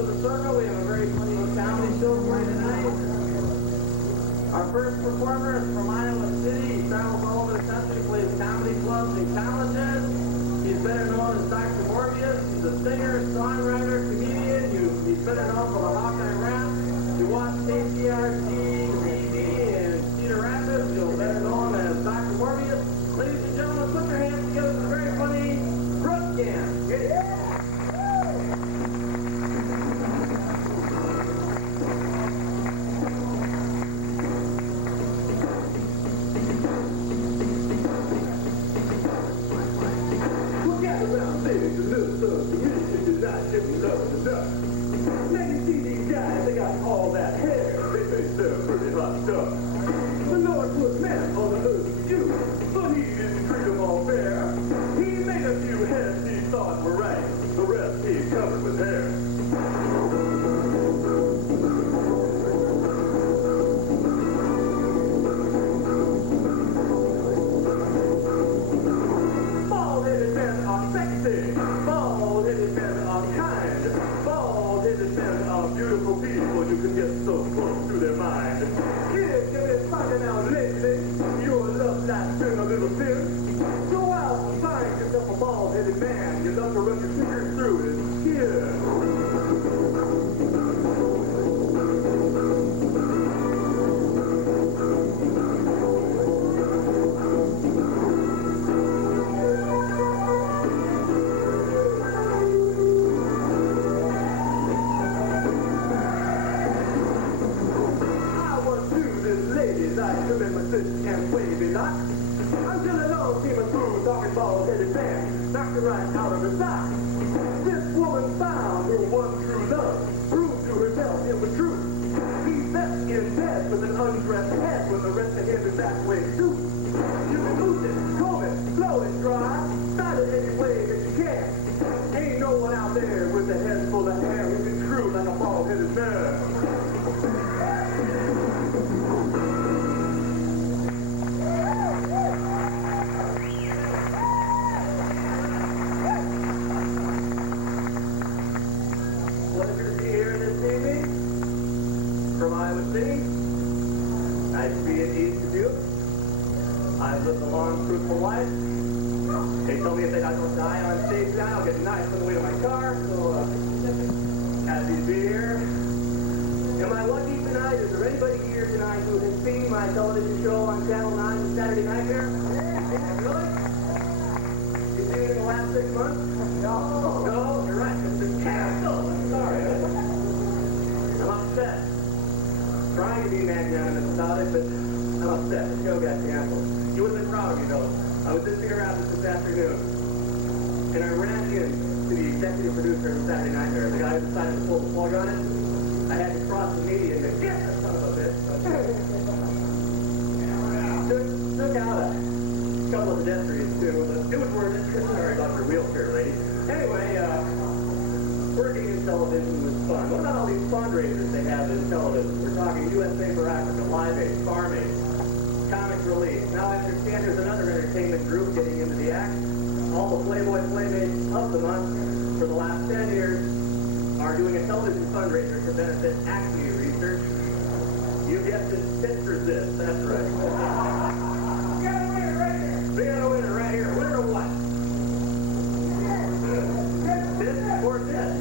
to the circa. We have a very funny comedy show for you tonight. Our first performer is from Iowa City. He travels all over the country, plays comedy clubs and colleges. He's better known as Dr. Morbius. He's a singer, songwriter, comedian. He's better known for the Hawkeye rap. You watch KCRG, TV, and Cedar Rapids. You'll better know him as Dr. Morbius. Ladies and gentlemen, put your hands together for the very funny Bruk Gant. Yeah! Now you see these guys, they got all that hair. They think they're pretty hot stuff. The Lord put man on the earth to do, but he didn't treat them all fair. He made a few heads he thought were right. The rest he covered with hair. Bald-headed men are sexy. Bald-headed men are kind. Bald-headed men are beautiful people. You can get so close to their mind. Kids, you've been finding out lately your love life's been a little thin. Go out and find yourself a bald-headed man. You love to run your fingers through his skin. And wavy lock until along came a smooth, dark, bald-headed man, knocked her right out of her sock. This woman found her one true love, proved to herself it was true. He slept in bed with an undressed head when the rest of him is that way too. You can lose it, comb it, blow it dry, style it any way that you can. Ain't no one out there with a head full of hair who can screw like a bald-headed man. From Iowa City. Nice to be in East Dubuque. I've lived a long, fruitful life. They told me if I don't die on stage tonight, I'll get nice on the way to my car. So, happy to be here. Am I lucky tonight? Is there anybody here tonight who has seen my television show on Channel 9 Saturday night here? Really? You seen it in the last 6 months? No. No? You're right. It's been canceled. I'm sorry. I'm upset. Trying to be magnanimous about it, but I'm upset. The show got canceled. You would have been proud of me, though. I was in Cedar Rapids this afternoon, and I ran in to the executive producer of the Saturday Night there, the guy who decided to pull the plug on it. I had to cross the media and get that son of a bitch. Took out a couple of pedestrians, too. It was worth it. Sorry about your wheelchair, lady. Anyway, working in television was fun. What about all these fundraisers they have in television? We're talking USA for Africa, Live Aid, Farm Aid, Comic Relief. Now I understand there's another entertainment group getting into the act. All the Playboy Playmates of the month for the last 10 years are doing a television fundraiser to benefit AkA research. You guessed it, Fit Resist. That's right. We got a winner right here. We got a winner right here. Winner of what? This or this?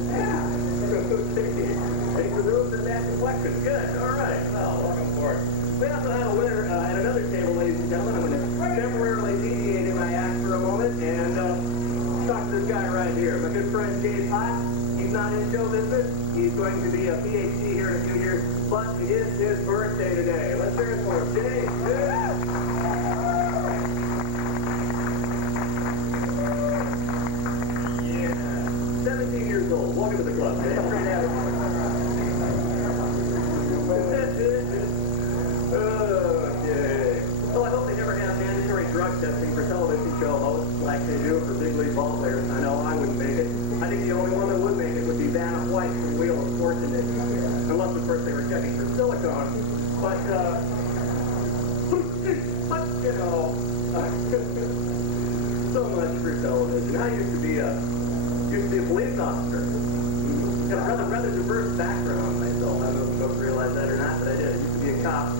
Thanks for the room to that complexion. Good. All right. Well, welcome aboard. We also have a winner at another table, ladies and gentlemen. I'm going to temporarily deviate in my act for a moment and talk to this guy right here. My good friend Jay Potts. He's not in show business. He's going to be a PhD here in a few years, but it is his birthday today. Let's hear it for him. Jay. Yeah. 17 years old. Welcome to the club. Jay. Great to have you. Okay. Well, I hope they never have mandatory drug testing for television show hosts like they do for big league ball players. I know I wouldn't make it. I think the only one that would make it would be Vanna White from Wheel of Fortune. Unless, of course, they were checking for silicone. But, you know, so much for television. I used to be a police officer. got a rather diverse background myself. I don't know if folks realize that or not, but I did. I used to be a cop.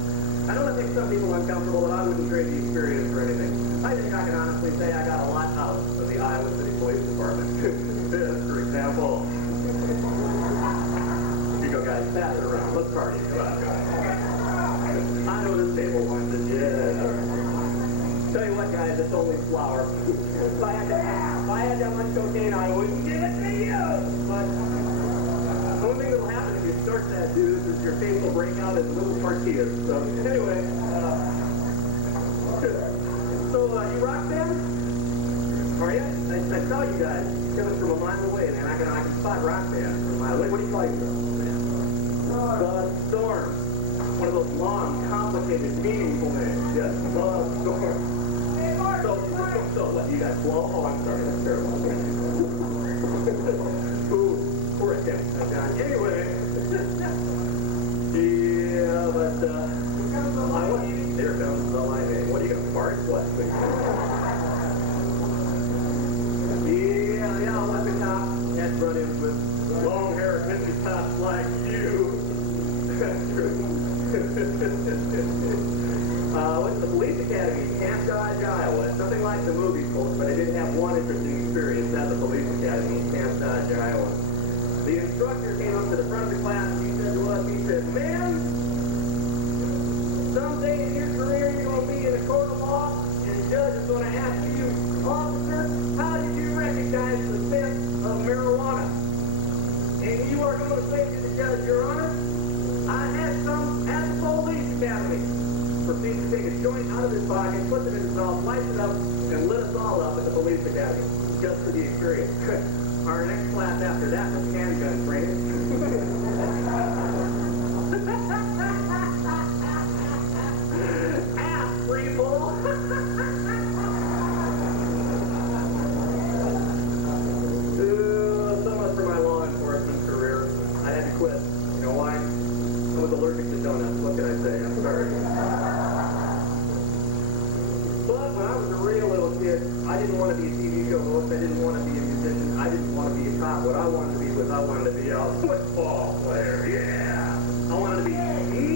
I know that makes some people uncomfortable, but I wouldn't trade the experience for anything. I think I can honestly say I got a lot out of the Iowa City Police Department. This, for example. Here you go, guys. Pass it around. Let's party. Come on. I know this table wants it. Yeah. Tell you what, guys, it's only flour. If I had that much cocaine, I wouldn't give it to you. But the only thing that'll happen if you start that, dude, is your face will break out in little tortillas. So anyway, you rock band? Are you? I saw you guys coming from a mile away, man. I can spot rock band from a mile away. What do you call yourself? The Storm. One of those long, complicated, meaningful names. Yes, the Storm. So what, you guys blow? Oh, I'm sorry, that's terrible. Ooh, poor attempt, John. Anyway, yeah, but, here comes the lightning. What are you gonna fart? What? Yeah, I'll let the cop had run-ins with long hair, hippie tops like you. That's true. Went to the police academy in Camp Dodge, Iowa. It's nothing like the movie, folks, but I did have one interesting experience at the police academy in Camp Dodge, Iowa. The instructor came up to the front of the class and he said to us, he said, "Man, someday in your career you're going to be in a court of law and the judge is going to ask you, officer, how did you recognize the scent of marijuana? And you are going to say to the judge, Your Honor, I had some at the police academy." Proceeds to take a joint out of his pocket, puts it in his mouth, lights it up, and lit us all up at the police academy, just for the experience. Our next class after that was handgun training. Ass free bull. So much for my law enforcement career. I had to quit. You know why? I was allergic to donuts. What can I say? I'm sorry. But when I was a real little kid, I didn't want to be a TV show host. I didn't want to be a musician. I didn't want to be a cop. What I wanted to be was I wanted to be a football player. Yeah. I wanted to be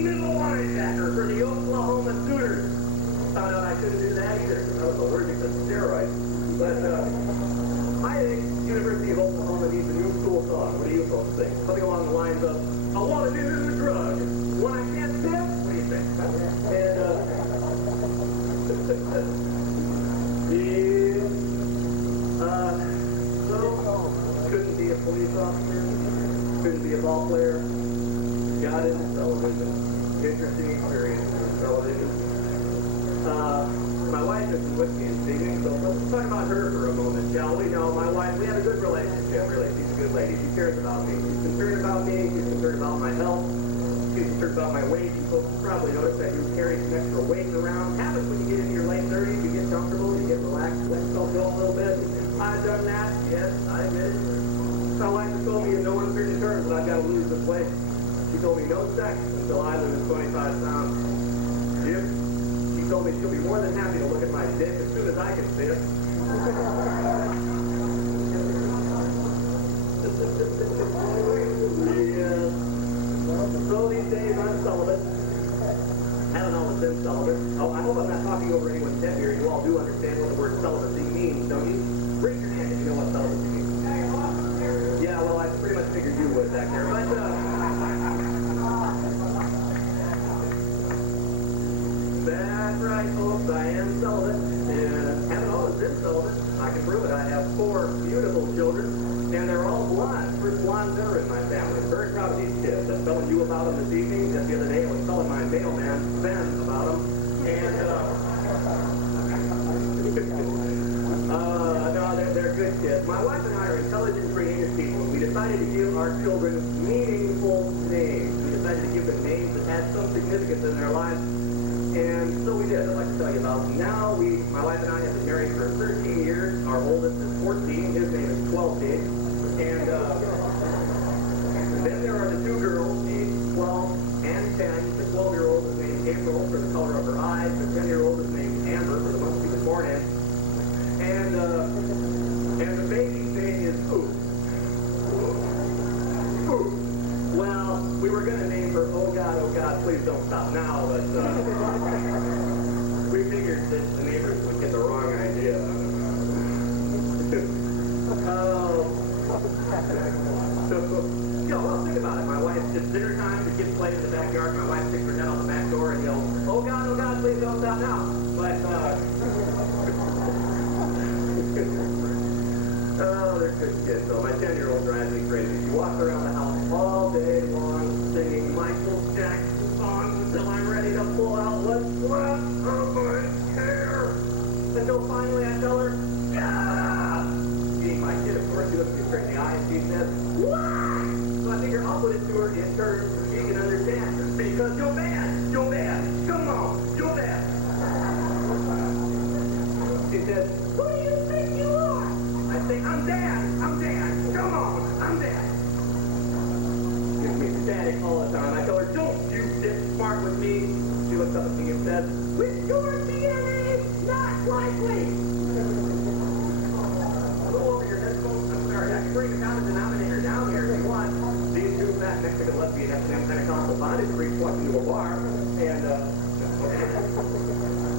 middle linebacker for the Oklahoma Sooners. Found out I couldn't do that either because I was allergic to steroids. But I think University of Oklahoma needs a new school song. What do you folks think? Something along the lines of, I want a new drug. When I can't sip, what do you think? And, so, couldn't be a police officer, couldn't be a ball player, got into television. Interesting experience in television. My wife is with me this evening, so let's talk about her for a moment, shall we? No, my wife, we have a good relationship, really. She's a good lady. She cares about me. She's concerned about me. She's concerned about my health. She's concerned about my weight. You folks probably noticed that you carry some extra weight around. Happens when you get into your late 30s. You get comfortable. You get relaxed. Let yourself go a little bit. I've done that. Yes, I admit it. My wife has told me in no uncertain terms that I've got to lose this weight. She told me no sex until I lose 25 pounds. Jim? She told me she'll be more than happy to look at my dick as soon as I can see it. So these days I'm celibate. I don't know what's been celibate. Oh, I hope I'm not talking over anyone's head here. You all do understand what the word celibacy means, don't you? Raise your hand if you know what celibacy means. Yeah, well, I pretty much figured you would back there. But, that's right, folks. I am celibate, and haven't always been celibate. I can prove it. I have 4 beautiful children, and they're all blonde. First blondes ever in my family. I'm very proud of these kids. I'm telling you about them this evening. Just the other day, I was telling my mailman, Ben, about them. And, no, they're good kids. My wife and I are intelligent, creative people, and we decided to give our children meaningful names. We decided to give them names that had some significance in their lives. And so we did. I'd like to tell you about them. Now, my wife and I have been married for 13 years. Our oldest is 14. His name is 12 days. And then there are the 2 girls, aged 12 and 10. The 12-year-old is named April for the color of her eyes. The 10-year-old is named Amber for the month she was born in. And the baby's name is Ooh. please don't stop now, but we figured that the neighbors would get the wrong idea. Well, think about it. My wife, it's dinner time, the kids play in the backyard, my wife sticks her head out the back door and yells, oh God, please don't stop now. But, oh, they're good kids, though. My 10-year-old drives me crazy. She walks around the house all day long singing Michael Jackson songs until I'm ready to pull out what's left of my hair. Until finally I tell her, yeah! Being my kid, of course, she looks me straight in the eye and she says, what? So I figure I'll put it to her in turn so she can understand. Because you're bad, come on, you're bad. She says, who do you think you are? I say, I'm dad, come on, I'm dad. Gives me static all the time. I tell her, don't you get smart with me. She looks up at me and says, with your DNA, not likely. Go over your headphones. I'm sorry, I can bring the common denominator down here if you want. These two fat Mexican lesbian S&M Pentecostal bondage freaks walked into a bar, and,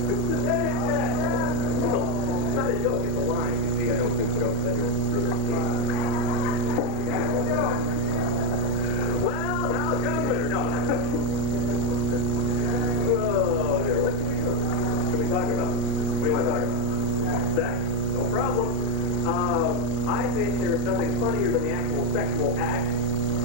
it's not a joke, it's a line. You see, I don't think jokes that you'll well, now it's coming later. No. Oh, dear. What can we do? What can we talk about? What do you want to talk about? Sex? No problem. I think there's nothing funnier than the actual sexual act,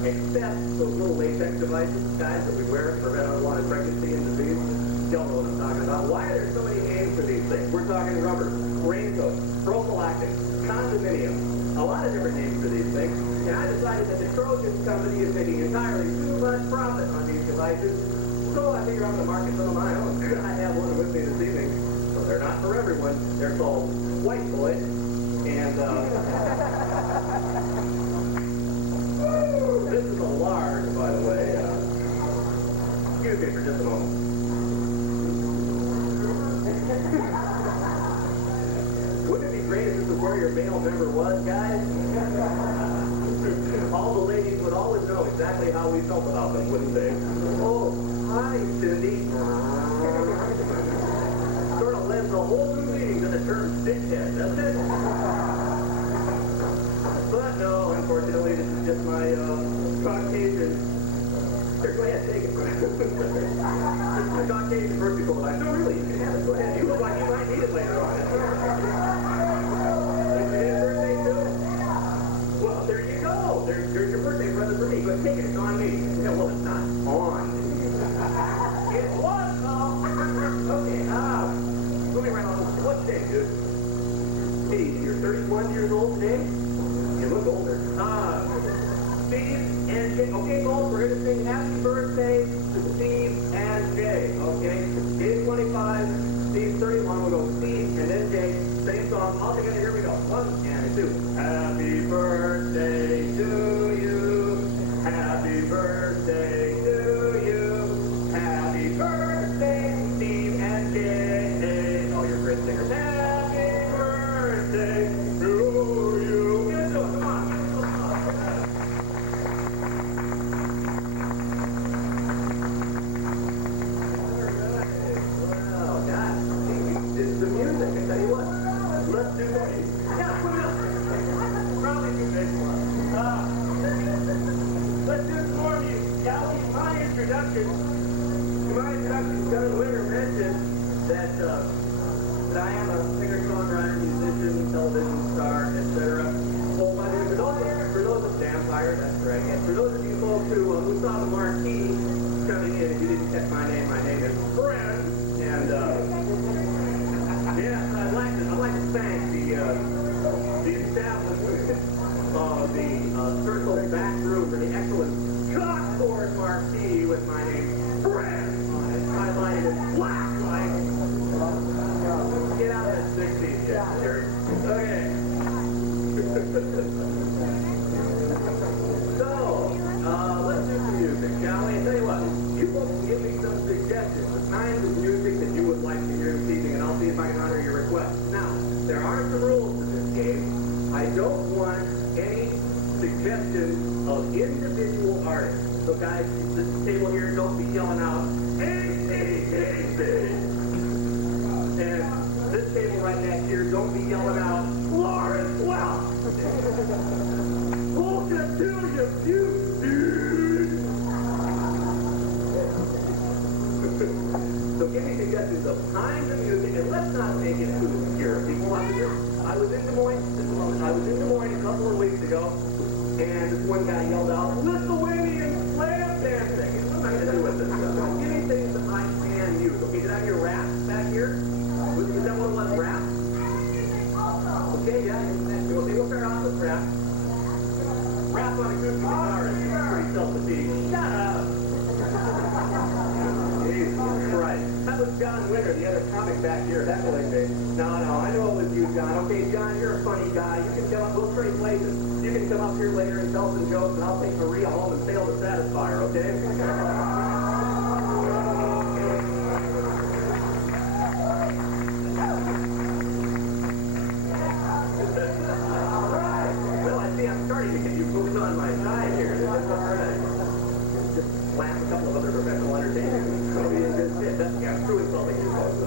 except those little latex devices, guys, that we wear to prevent unwanted pregnancy and disease. Y'all know what I'm talking about. Why are there so many names for these things? We're talking rubber, raincoat, prophylactic, condominium, a lot of different names for these things. And I decided that the Trojan company is making entirely too much profit on these devices, so I figure I'm going to market some of my own. I have one with me this evening. So they're not for everyone. They're called White Boy. And this is a large, by the way. Excuse me for just a moment. Wouldn't it be great if this was where your male member was, guys? All the ladies would always know exactly how we felt about them, wouldn't they? Oh, hi, Cindy. Sort of lends a whole new meaning to the term dickhead, doesn't it? But no, unfortunately, this is just my Caucasian. Here, go ahead, take it. My Caucasian birth control device. No, really, you can have it. Go ahead. You look like you might need it later on. Is it his birthday too? Well, there you go. There's your birthday present for me. Go ahead, take it. It's on me. Yeah, well, it's not on. It was, though. Okay, let me write on this. What's today, dude? Hey, you're 31 years old today? You look older. Steve and Jay. Okay, folks, we're going to sing happy birthday to Steve and Jay. Okay? Steve's 25, Steve's 31. We'll go Steve and then Jay. Same song. All together. Here we go. 1 and 2. Happy birthday to you. Happy birthday to you. Happy birthday, Steve and Jay. Oh, you're great singers. Happy birthday to you. Get to it. Come on. Let's do that. Yeah, put it up. Probably too big for us. Let's do some more music. Callie, my introduction, John Winter mentioned that I am a singer-songwriter, musician, television star, etc. Well, by the way, for those of Vampire, that's correct. And for those of you folks who saw the marquee coming in, if you didn't catch my name is Fred. And yes, I'd like to thank the establishment of the Circle back room for the excellent chalkboard marquee with my name, Fred, on it, highlighted in black light. Get out of that 60s yet, Jerry. Okay. So, let's do some music, shall we? I tell you what, you folks can give me some suggestions, the kinds of music that you would like to hear this evening, and I'll see if I can honor your request. Now, there are some rules to this game. I don't want any suggestions of individual artists. So So guys, this table here, don't be yelling out, AC. And this table right back here, don't be yelling out, Lawrence Welch. Hold it to you dude. So give me suggestions of kinds of music, and let's not make it too obscure. People want to do. I was in Des Moines a couple of weeks ago, and this one guy yelled out, Lithuanian slam dancing. What am I going to do with this stuff? Give me things that I can use. Okay, did I hear rap back here? Was that what it was, rap? Okay, yeah. Okay, we'll start off with rap. Rap on acoustic guitar is pretty self-defeating. Shut up! Jesus Christ. That was John Winter, the other comic back here. That was like, no, I know it was you, John. Okay, John, you're a funny guy. You can come up, we'll trade places. You can come up here later and tell some jokes, and I'll take Maria home and sail to Satisfier, okay? I'm starting to get you focused on my side here. This is hard. Just slap a couple of other professional entertainers. It'll be a good fit. That's true insulting you folks.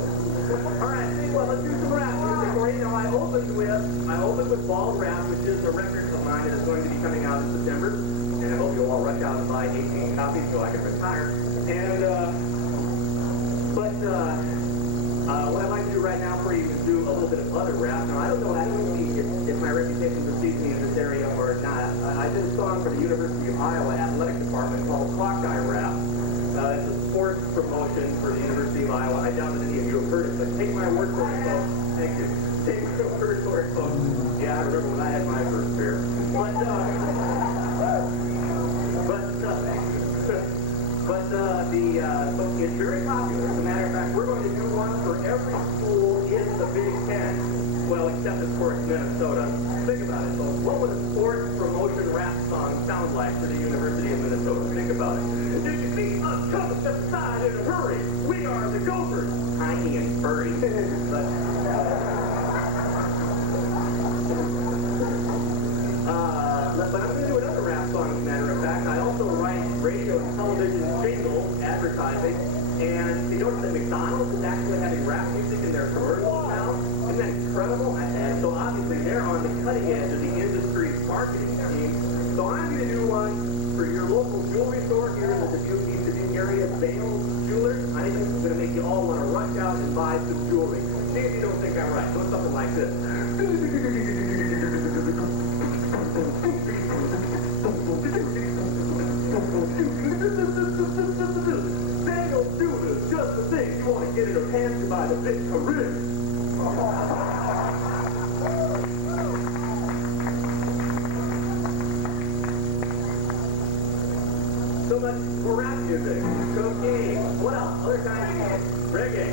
All right, well, let's do some rap music. Right now, I opened with Ball Rap, which is a record of mine that is going to be coming out in September. And I hope you'll all rush out and buy 18 copies so I can retire. And what I'd like to do right now for you is do a little bit of other rap. Now, I don't know if my reputation precedes me in this area or not. I did a song for the University of Iowa Athletic Department called Hawkeye Rap. It's a sports promotion for the University of Iowa. I doubt that any of you have heard it, but take my word for it, folks. Thank you. Take my word for it, folks. Yeah, I remember when I had my first beer. But it's very popular. As a matter of fact, we're going to do one for every school in the Big Ten. Well, except of course Minnesota. Think about it, folks. What would a sports promotion rap song sound like for the University of Minnesota? Think about it. Did you see us come step aside in a hurry? We are the Gophers. Tiny and furry. But I'm going to do another rap song, as a matter of fact. I also write radio and television jingles, advertising, and you notice that McDonald's is actually having rap music in their commercials now. Isn't that incredible? And so obviously they're on the cutting edge of the industry's marketing scheme. So I'm going to do one for your local jewelry store here in the Dubuque, East Dubuque area, Bales Jewelers. I think this is going to make you all want to rush out and buy some jewelry. See if you don't think I'm right. Do something like this. Bagel Jewelers, just the thing. You want to get in her pants, you buy the big career. So much for rap music, cocaine, what else? Other kinds of music, reggae.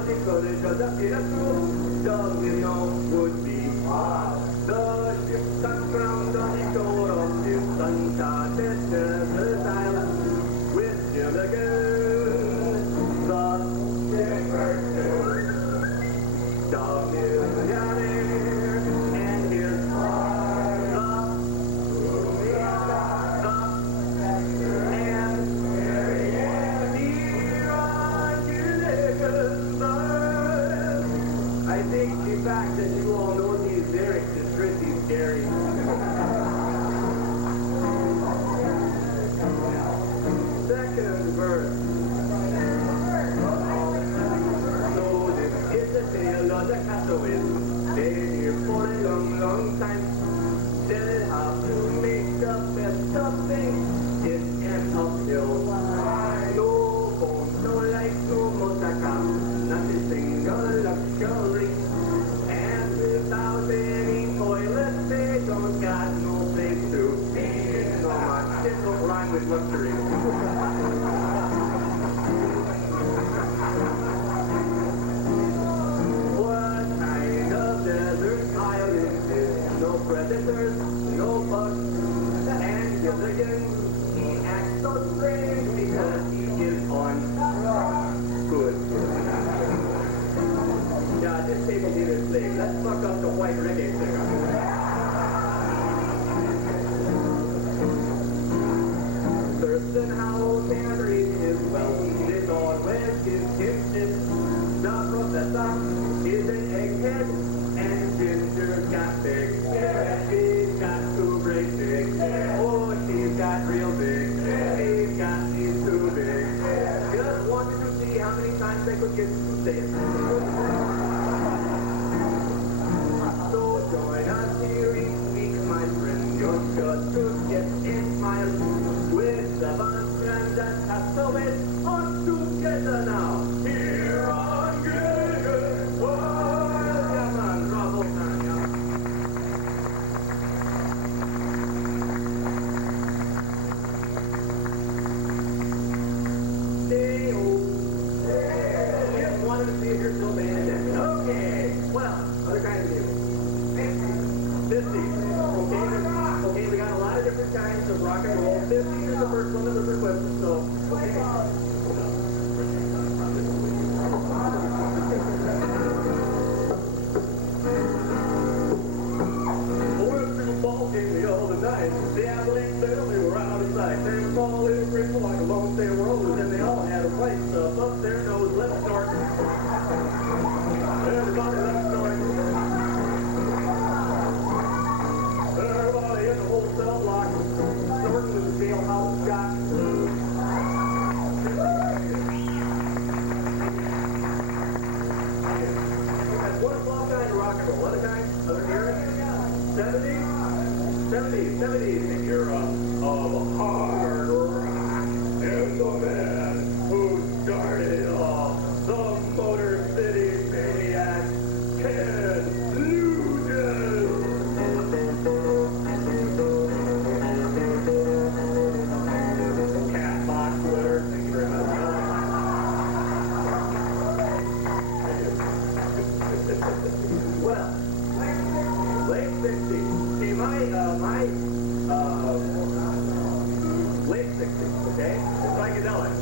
Okay. 'cause up in a school, the window would be off. The ship stuck ground on the shore of this uncharted desert island with Gilligan, the shepherd, the millionaire, and his father, and here on Gilligan's bird. I think the fact that you all know these lyrics is pretty scary. Second verse. So this is the tale of the castaways. Stayed here for a long, long time. They'll have to make the best of things. It's an uphill climb. No phone, no lights, no motorcar, not a single luxury. And without any toilet, they don't got no place to be. No, my shit don't rhyme with luxury. What kind of desert island is this? No predators, no bugs, and Gilligan, he acts so strange because he is on good. Yeah, this table needed a slave. Let's fuck up the white reggae singer. Thurston Howell can't read his well. This always gives him shit. The professor is an egghead, and Ginger's got big. She's got two great big. Oh, she's got real big. She's got these too big. Just wanted to see how many times they could get to say it. So join us here each week, my friend. You're sure to get a smile with the band and castaways on together now. Here on Gilligan's Wild. Yeah, man, bravo, man, yeah. Just wanted to see if you're still paying attention. Okay, well, other kinds of music. 50s. Okay, we got a lot of different kinds of rock and roll. 50s is the first one that was requested, so, okay. I went to the ball game the other night. The athletes there, they were out of sight. They were all little grateful like a long day rollers, and they all had a white stuff up their nose, left start. Everybody left start. Everybody in the whole cell block, starting to feel how it's got. That's one o'clock kind of rock and roll. Other kind? Other era? 70s? 70s. If you're a hard rock and the man who started off the Motor City Maniac, Ken Nugent. Cat box Twitter. Thank you very much. Well, late 60s. See, my late 60s, okay? It's psychedelic.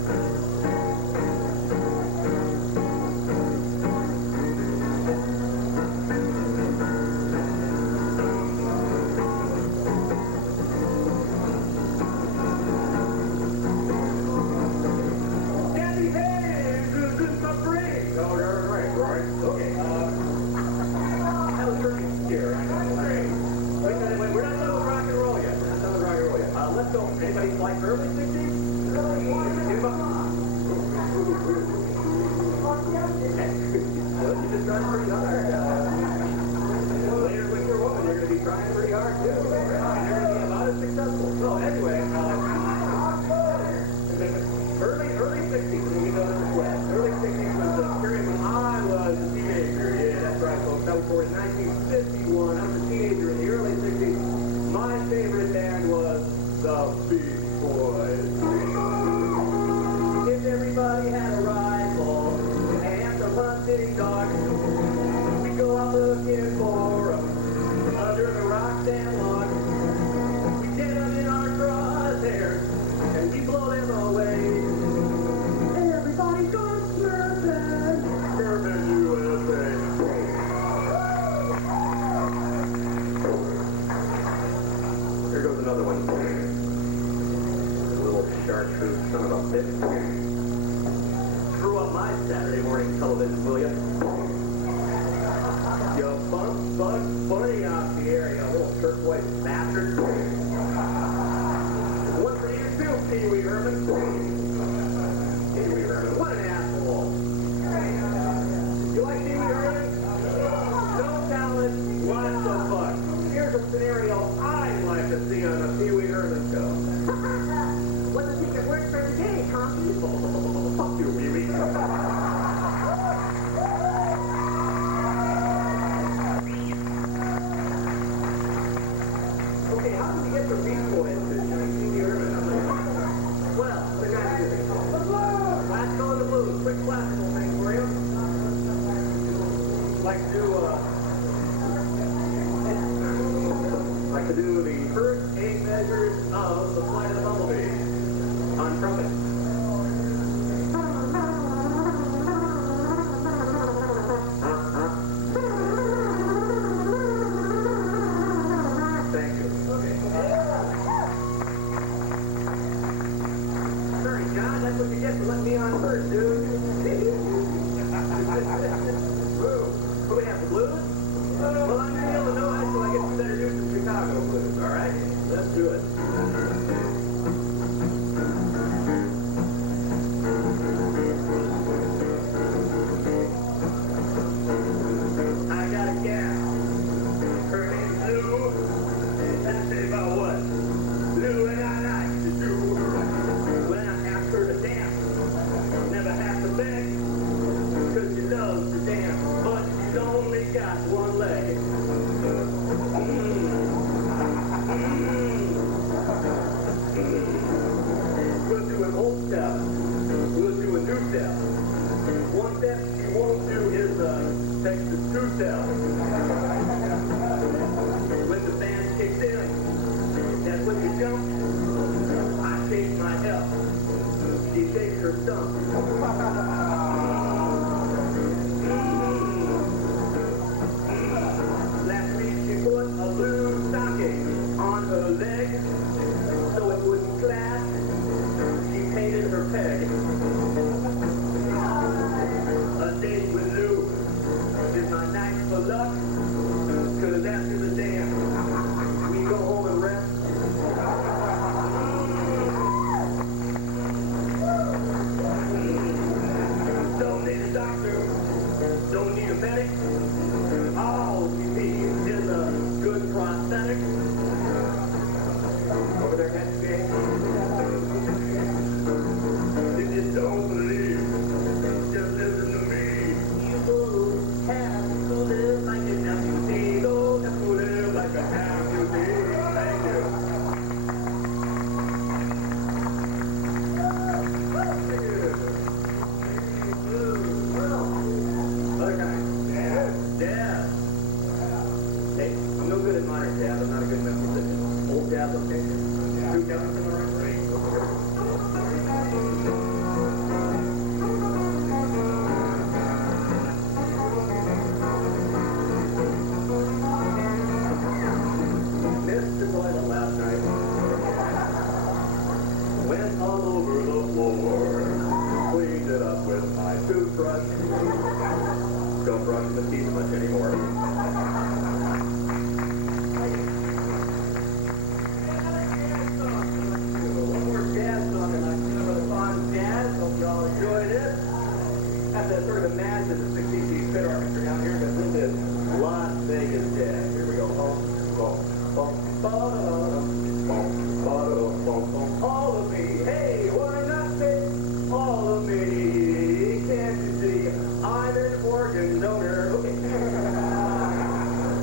Candy Hayes is in the brain. Oh, right. Okay, that was pretty scary. I know. Wait, we're not done with rock and roll yet. Let's go. Anybody like early 60s? Well, you just tried pretty hard. Later when you're a woman, you're going to be trying pretty hard too. And you're going to be about as successful. So anyway, early 60s when we go to the West. Early 60s was the period when I was a teenager. Yeah, that's right, folks. That was born in 1951. I was a teenager in the early 60s. My favorite band was the Beach Boys. If everybody had a rifle and a busted dog chartreuse son of a bitch. Screw up my Saturday morning television, will ya? You bug bunny out here, you little turquoise bastard. One for you too, Pee-wee Herman. Pee-wee Herman, what an asshole. You like Pee-wee Herman? No talent, what the fuck? Here's a scenario I'd like to see on a Pee-wee Herman show. What's the secret word for today, Conky? Fuck you, Pee-wee. Okay, how did we get from Beach Boys to Pee-wee Herman? Well, the guy music. The blues! Last go in the blues. Quick classical thing for you. Like to do the first 8 measures of the flight of the bumblebee on trumpet. Thank you. Okay. Sorry, John, that's what you get for letting me on first, dude. Woo. What do we have, the blues? Well, I'm in Illinois, so I get to better do some Chicago blues, all right? Let's do it. I got a gal. Her name's Lou. Let's say about what? Lou and I like to do. When I ask her to dance, never have to beg, 'cause she loves to dance, but she's only got one leg. We'll do an old step. We'll do a new step. One step she won't do is take the 2-step. When the band kicks in, that's when you jump. I shake my hip. She shakes her stump. Last week she put a blue stocking on her leg so it wouldn't clash. She painted her peg. A date with Lou is my night for luck, 'cause after the dance we go home and rest. Don't need a doctor, don't need a medic. All we need is a good prosthetic. Over there, Henry. If you don't believe, just listen to me. You have to live like an amputee. You have to live like an amputee. Thank you. Jazz. Hey, I'm no good at modern jazz. I'm not a good musician. Old jazz, okay? 2 counts, am I right? Great. Missed the toilet last night. Went all over the floor. Cleaned it up with my toothbrush. Don't brush the teeth much anymore. One more jazz song tonight. Remember the song Jazz? Hope you all enjoyed it. Have to sort of imagine the 60s Pit Orchestra down here, because this is Las Vegas Jazz. Here we go. All of me. Hey, why not say all of me? Can't you see I'm an organ donor? Okay.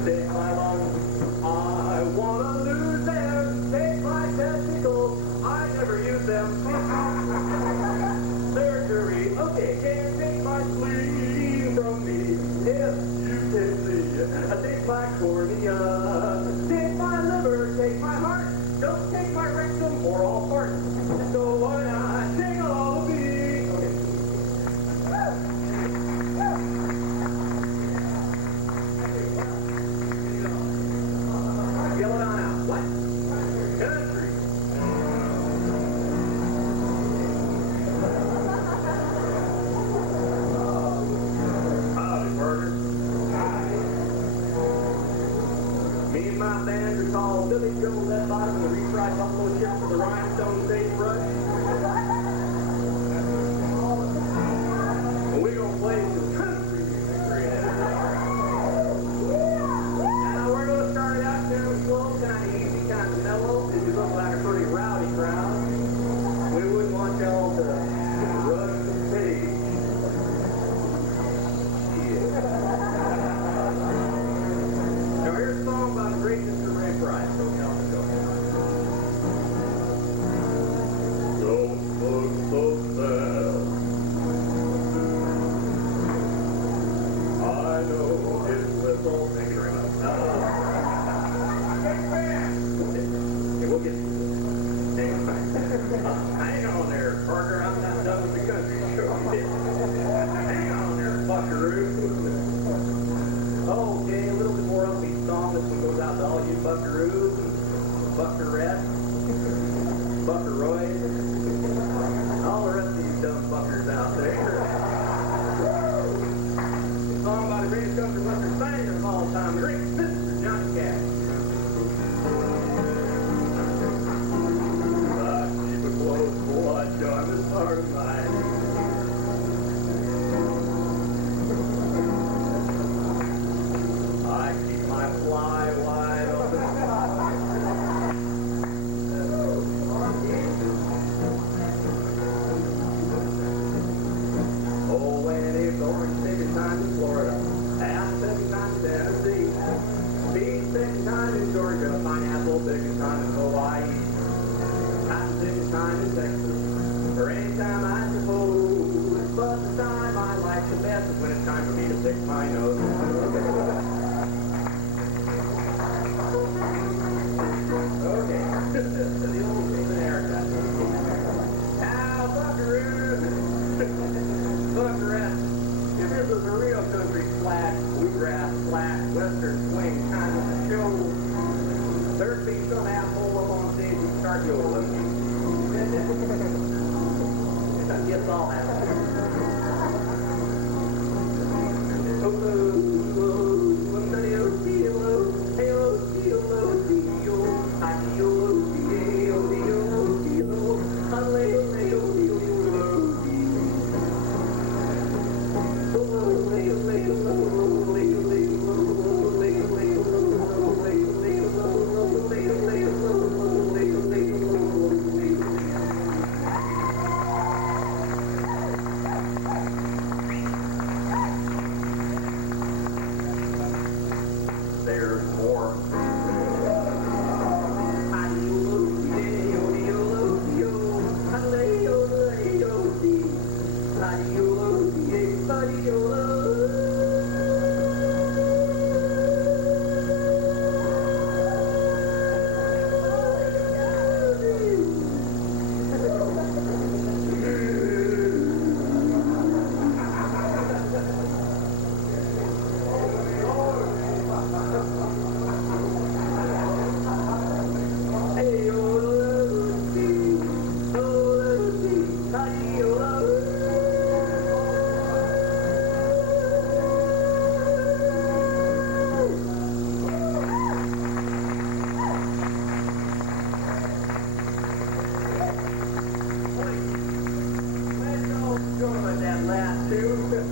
Take my lungs. I wanna lose them. Take my testicles. I never use them. Surgery. Okay, can't take my spleen from me. If you can see, take my cornea. Take my liver. Take my heart. Don't take my rectum or all parts. So why not take all of me? Okay. Yell it on out. What? Country. call Billy Joe Left Bottom and the refried buffalo chips for the rhinestone sagebrush. And we're going to play some country music for you. Now we're going to start it out kind of slow, kind of easy, kind of mellow. If you look like a pretty rowdy crowd, we wouldn't want y'all to rush the stage. Now here's a song about a great Mr. Ray Price. Go tell me, go. Don't look so sad. I know it's little. Thank you very much. Okay, we'll get hang on there, Parker. I'm not done with the country show yet. Hang on there, buckaroo. Okay, a little bit more upbeat song. This one goes out to all you buckaroos and buckarettes, buckaroys, all the rest of you dumb buckers out there. A song by the greatest country western singer of all time, the great Mr. Johnny Cash. I keep a close watch on this heart of mine. I keep my fly wide open. Oh, when it's orange picking time in Florida, apple picking time in Tennessee, peach picking time in Georgia, pineapple picking time in Hawaii, cotton picking time in Texas, or any time I suppose. But the time I like the best is when it's time for me to pick my nose. Okay, the old Stephen haircut. Now, buckaroo, buckarette, if this was a real country slash, bluegrass slash, western swing kind of a show, there'd be some asshole up on stage and start yodeling. Yes, all happen. There's more.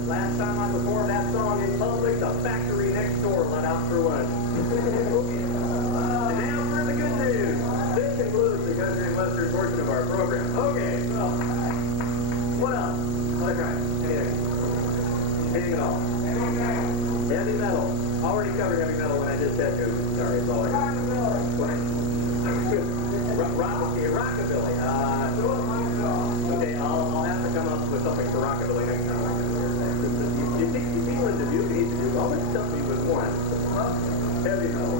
Last time I performed that song in public, the factory next door let out for lunch. And now for the good news. This concludes the country and western portion of our program. Okay, so, what else? Other kind? Anything? Anything at all? Heavy metal. Already covered heavy metal when I just said to. Sorry, it's all I got. Rockabilly. Okay, I'll have to come up with something for rockabilly next time. You feel in Dubuque, you need to do all this stuff you would want. Heavy metal.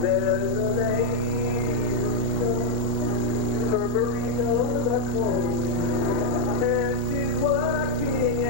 There's a lady, her burrito the clothes, and she's working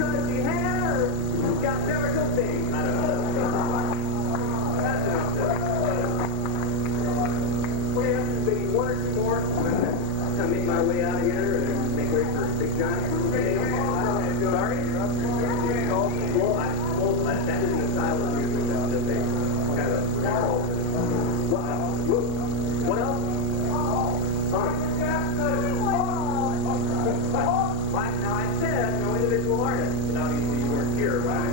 because you have, or you got marital things? I don't know. That's enough there. Okay, that's just maybe one or two more. I'm gonna make my way out of here and make way for Big John. Okay, sorry. Well, that isn't a style of music. That's just a kind of what else? Fun. Now I said no individual artist, but obviously you weren't here, right?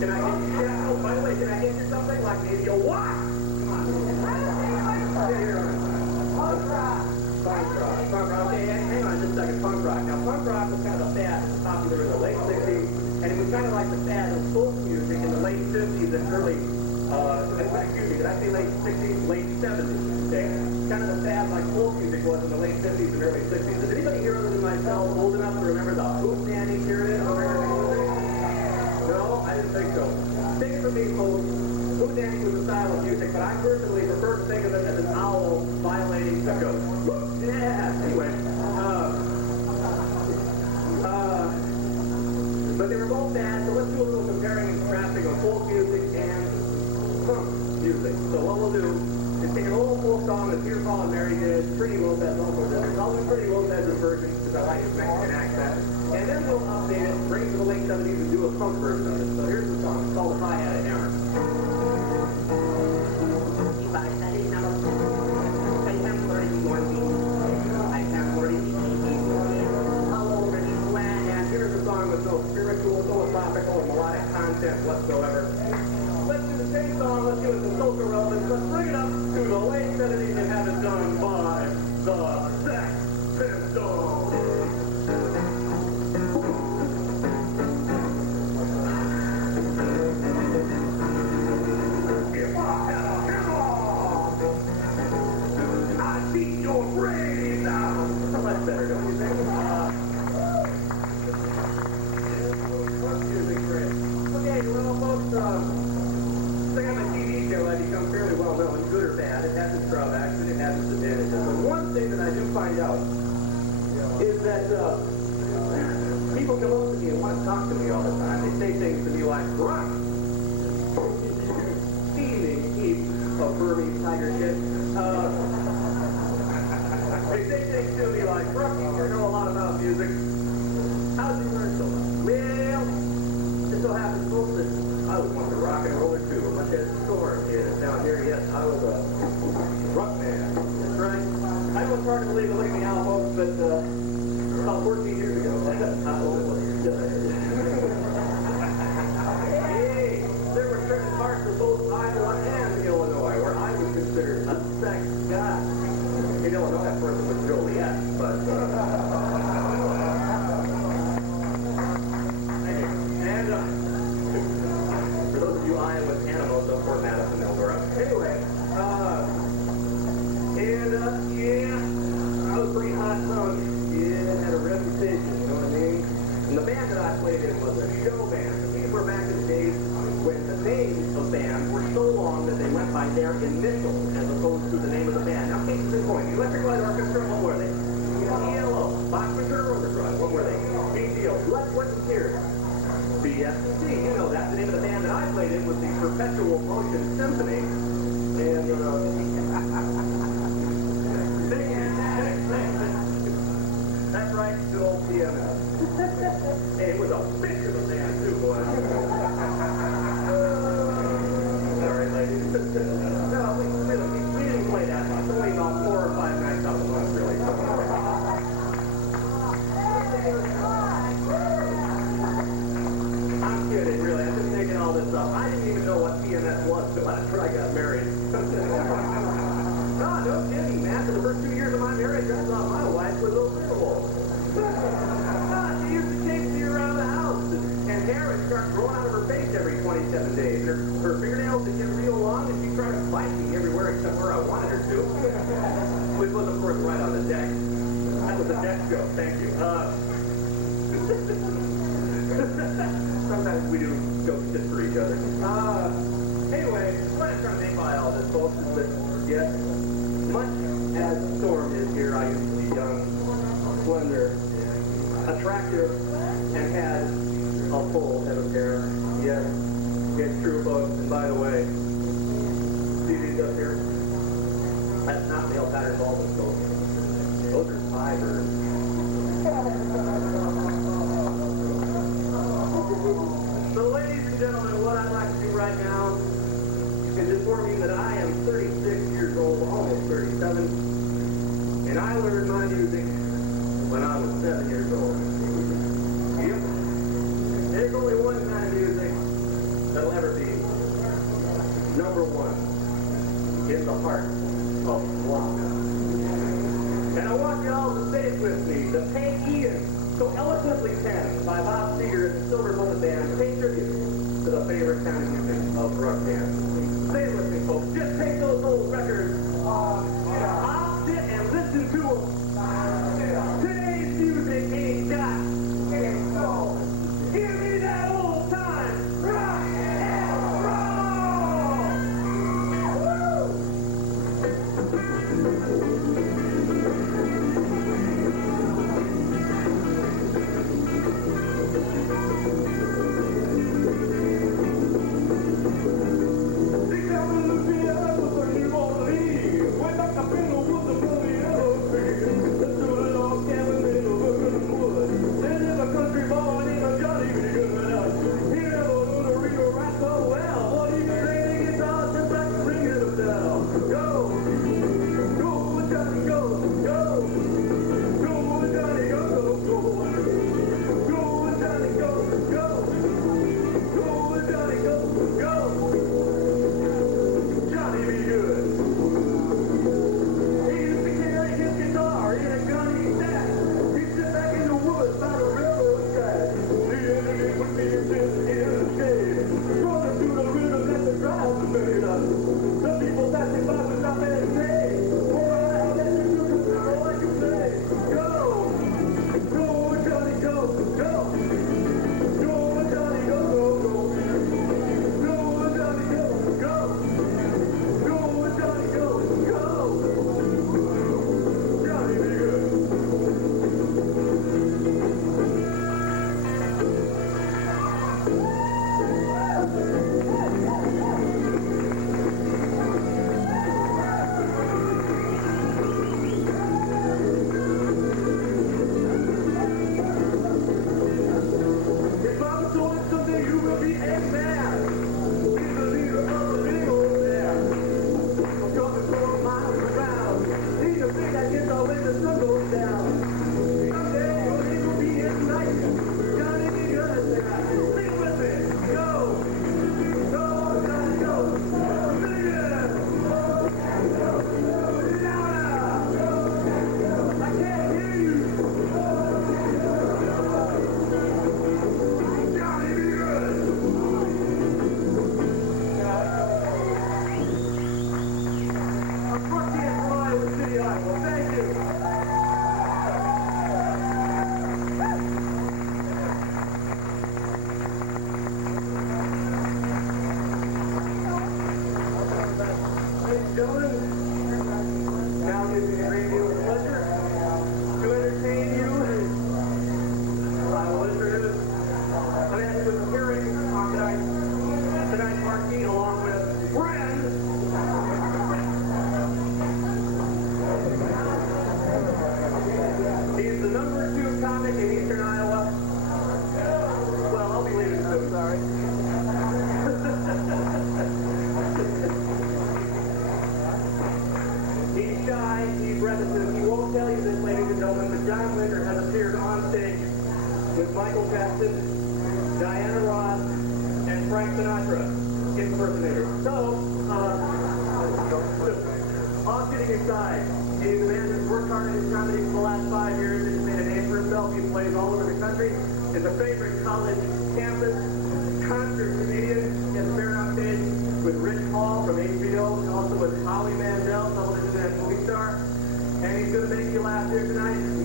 Can I get you? Oh, by the way, can I get you something like maybe a what? Come on. Yeah, here. Punk rock. Okay, hang on just a second. Punk rock. Now, punk rock was kind of a fad. It was popular in the late 60s, and it was kind of like the fad of folk music in the late 50s and early, excuse me, did I say late 60s, late 70s? Okay? Kind of the fad like folk music was in the late 50s and early 60s. Is anybody here other than myself old enough to remember the hoop-standing period of American music? No, I didn't think so. Take it from me, folks. Hoop-standing was a style of music, but I personally prefer to think of it as an owl violating the ghost. Yeah, anyway. But they were both bad, so let's do a little comparing and contrasting of folk music and punk music. So what we'll do is take an old folk song that Peter, Paul, and Mary did, Pretty Lopez also did it. I'll do Pretty Lopez's version because I like his Mexican accent. And then we'll update it, bring it to the late 70s, and do a punk version of it. So here's the song. It's called If I Had a Hammer. If I had a hammer, I can learn more things. I can learn all over this land. And here's a song with no spiritual, philosophical, and melodic content whatsoever. Let's do the same song, let's give it some social relevance, let's bring it up to the late 70s and have it done by the Sex Pistols. If I had a hammer, I'd beat your brains out. So much better, don't you think? Music's great. Okay, well, folks, check out my TV show. I become fairly well known, good or bad. It has its drawbacks and it has its advantages. But one thing that I do find out is that people come up to me and want to talk to me all the time. They say things to me like, Bruk, steaming heap of Burmese tiger shit. They say things to me like, Bruk, you sure know a lot about music. How did you learn so much? Well, it so happens, folks, that I was once a rock and roller too, much as Storm is down here. Yes, I was a rock man. That's right. I know it's hard to believe it looking at me now, folks, but about 14 years ago, hey, there were certain parts of both Iowa and Illinois where I was considered a sex god. In Illinois, that person was Joliet, but for those of you Iowa animals, don't Fort Madison, Eldora. Anyway, yeah, I was pretty hot son. Yeah, had a reputation, you know what I mean? And the band that I played in was a show band. These were back in the days when the names of bands were so long that they went by their initials as opposed to the name of the band. Now, case in point, the Electric Light Orchestra, what were they? ELO, Boxer Overdrive, what were they? BTO, Blood, Sweat, and Tears. BSC, you know that. The name of the band that I played in was the Perpetual Motion Symphony. And, that's right, good old PMS. Hey, it was a bitch of a band, too, boy. Sorry, ladies. No, we didn't play that much. Only about 4 or 5 nights out of the month, really. I'm kidding, really. I'm just making all this up. I didn't even know what PMS was until after I got married. No kidding, man. For the first 2 years of my marriage, I thought my wife was unlivable. She used to chase me around the house, and hair would start growing out of her face every 27 days. Her fingernails would get real long, and she'd try to bite me everywhere except where I wanted her to. Which was, of course, right on the deck. That was a deck joke. Thank you. Sometimes we do joke shit for each other. Anyway, what I'm trying to make by all this, folks, is that, yes, much as Storm is here, I used to be young, slender, attractive. active and has a full head of hair. Yes, it's true, folks. And by the way, see these up here? That's not male pattern baldness, folks. Those are fibers. So, ladies and gentlemen, what I'd like to do right now is inform you that I am 36 years old, almost 37, and I learned my music when I was 7 years old. Yep. There's only one kind of music that'll ever be number one in the heart of rock. And I want you all to say it with me. The Paint Ian, so eloquently penned by Bob Seger and the Silver Bullet Band, pay tribute to the favorite kind of music of Bruk Gant. Say it with me, folks. Just take those old records, I'll sit and listen to them. Today's music ain't got any soul. Give me that old time rock and roll!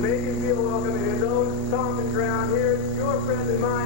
Make him feel welcome in his own stomping ground. Here's your friend and mine.